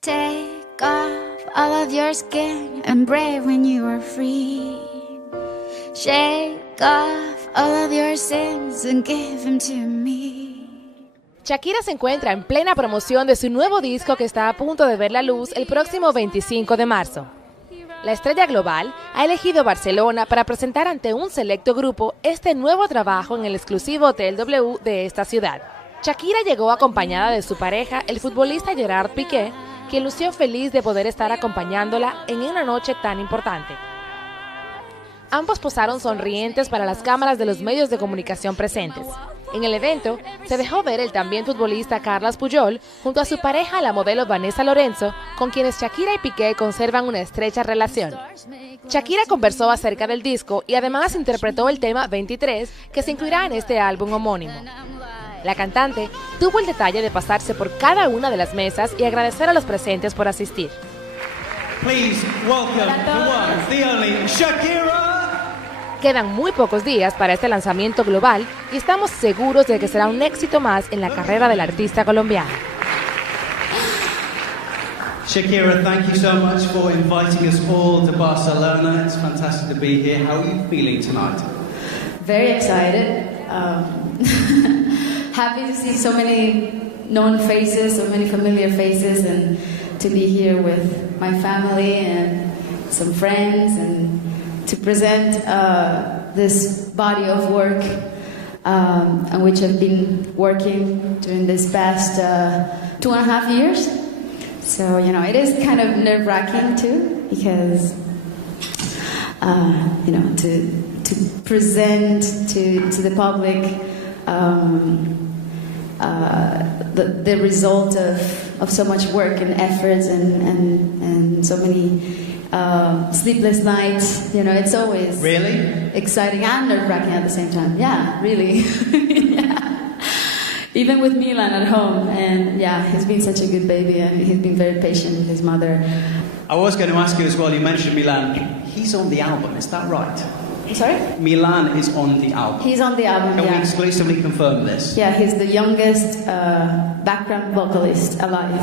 Take off all of your skin and brave when you are free. Shake off all of your sins and give them to me. Shakira se encuentra en plena promoción de su nuevo disco que está a punto de ver la luz el próximo 25 de marzo. La estrella global ha elegido Barcelona para presentar ante un selecto grupo este nuevo trabajo en el exclusivo Hotel W de esta ciudad. Shakira llegó acompañada de su pareja, el futbolista Gerard Piqué, quien lució feliz de poder estar acompañándola en una noche tan importante. Ambos posaron sonrientes para las cámaras de los medios de comunicación presentes. En el evento, se dejó ver el también futbolista Carles Puyol junto a su pareja, la modelo Vanessa Lorenzo, con quienes Shakira y Piqué conservan una estrecha relación. Shakira conversó acerca del disco y además interpretó el tema 23, que se incluirá en este álbum homónimo. La cantante tuvo el detalle de pasarse por cada una de las mesas y agradecer a los presentes por asistir. Please welcome the one, the only Shakira. Quedan muy pocos días para este lanzamiento global y estamos seguros de que será un éxito más en la carrera del artista colombiano. Shakira, thank you so much for inviting us all to Barcelona. It's fantastic to be here. How are you feeling tonight? Very excited. Happy to see so many known faces, so many familiar faces, and to be here with my family and some friends, and to present this body of work on which I've been working during this past 2.5 years. So, you know, it is kind of nerve-wracking too, because, you know, to present to the public the result of so much work and efforts and so many sleepless nights. You know, it's always really exciting and nerve-wracking at the same time. Yeah, really. Yeah. Even with Milan at home, and yeah, he's been such a good baby, and he's been very patient with his mother. I was going to ask you as well, you mentioned Milan. He's on the album, is that right? Sorry? Milan is on the album. He's on the album, Can yeah. we exclusively confirm this? Yeah, he's the youngest background vocalist alive.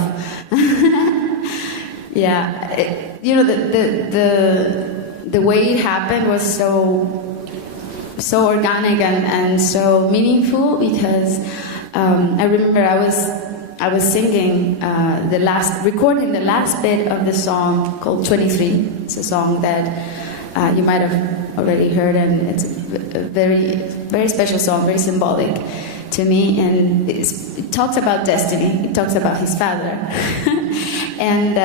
Yeah, you know, the way it happened was so organic and so meaningful, because I remember I was singing recording the last bit of the song called 23. It's a song that you might have already heard, and it's a very, very special song, very symbolic to me, and it talks about destiny. It talks about his father. And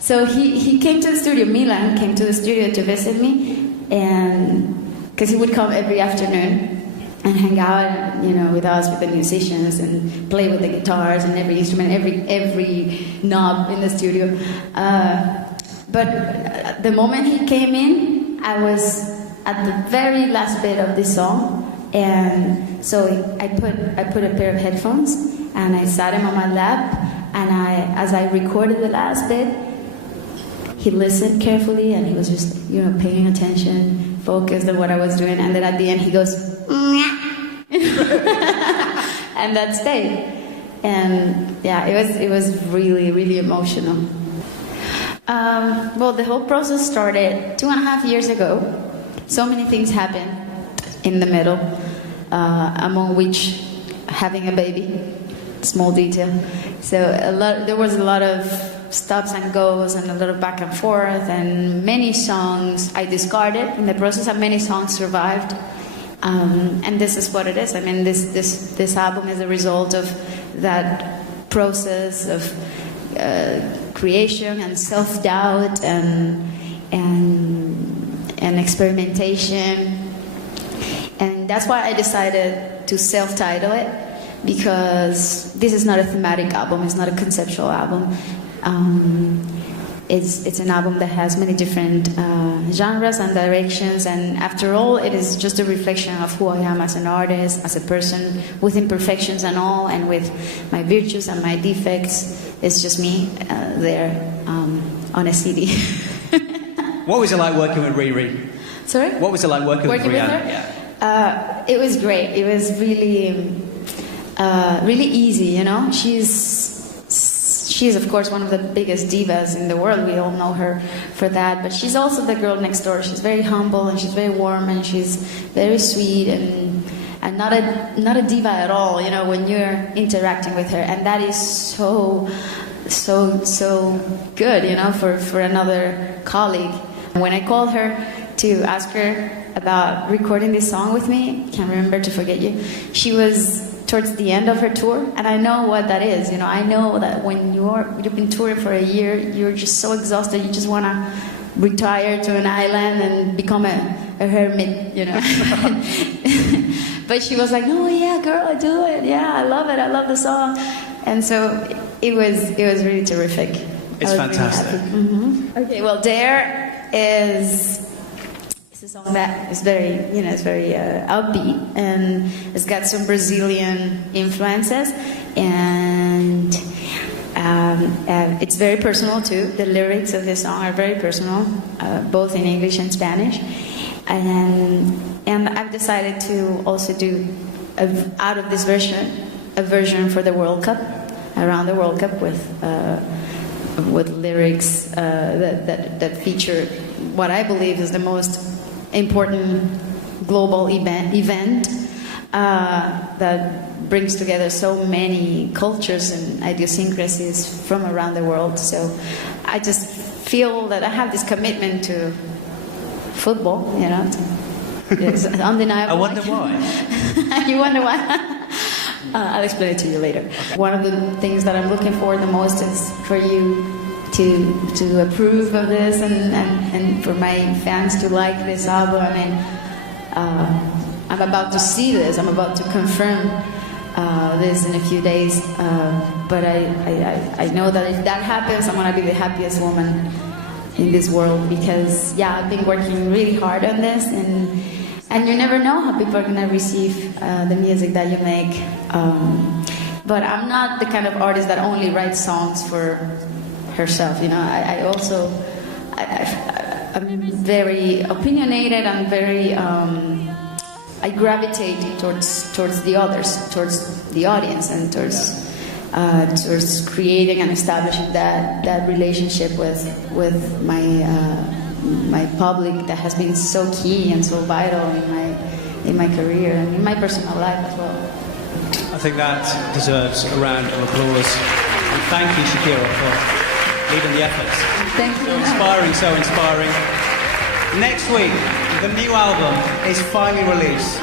so he came to the studio, Milan came to the studio to visit me, and because he would come every afternoon and hang out, you know, with us, with the musicians, and play with the guitars and every instrument, every knob in the studio. But the moment he came in, I was at the very last bit of the song, and so I put a pair of headphones and I sat him on my lap, and as I recorded the last bit, he listened carefully, and he was just, you know, paying attention, focused on what I was doing, and then at the end he goes, and that stayed. And yeah, it was really, really emotional. Well, the whole process started 2.5 years ago. So many things happened in the middle, among which having a baby, small detail. So there was a lot of stops and goes, and a lot of back and forth, and many songs I discarded in the process, and many songs survived. And this is what it is. I mean, this album is a result of that process of creation and self-doubt and experimentation, and that's why I decided to self-title it, because this is not a thematic album, it's not a conceptual album. It's an album that has many different genres and directions, and after all, it is just a reflection of who I am as an artist, as a person, with imperfections and all, and with my virtues and my defects. It's just me there on a CD. What was it like working with Riri? Sorry? What was it like working with Rihanna? Her? Yeah. It was great. It was really, really easy. You know, she she's of course one of the biggest divas in the world. We all know her for that, but she's also the girl next door. She's very humble and she's very warm and she's very sweet and not a diva at all, you know, when you're interacting with her. And that is so good, you know, for another colleague. When I called her to ask her about recording this song with me, Can't Remember to Forget You, she was towards the end of her tour, and I know what that is. You know, I know that when you've been touring for a year, you're just so exhausted, you just want to retire to an island and become a hermit, you know. But she was like, "No, yeah, girl, I do it. Yeah, I love it. I love the song." And so it was really terrific. It's fantastic. Really Okay, well, Dare is a song that is very, you know, it's very upbeat, and it's got some Brazilian influences, and it's very personal too. The lyrics of this song are very personal, both in English and Spanish, and I've decided to also do out of this version a version for the World Cup, around the World Cup with lyrics that feature what I believe is the most important global event that brings together so many cultures and idiosyncrasies from around the world. So I just feel that I have this commitment to football, you know. It's undeniable. I wonder why. You wonder why? I'll explain it to you later. Okay. One of the things that I'm looking for the most is for you to approve of this and for my fans to like this album. I mean, I'm about to see this. I'm about to confirm this in a few days. But I know that if that happens, I'm going to be the happiest woman in this world, because, yeah, I've been working really hard on this, and you never know how people are going to receive the music that you make. But I'm not the kind of artist that only writes songs for herself, you know. I'm very opinionated. I'm very I gravitate towards the others, towards the audience, and towards creating and establishing that relationship with my public that has been so key and so vital in my career and in my personal life as well. I think that deserves a round of applause. And thank you, Shakira, for leading the efforts. Thank you. So inspiring, so inspiring. Next week, the new album is finally released.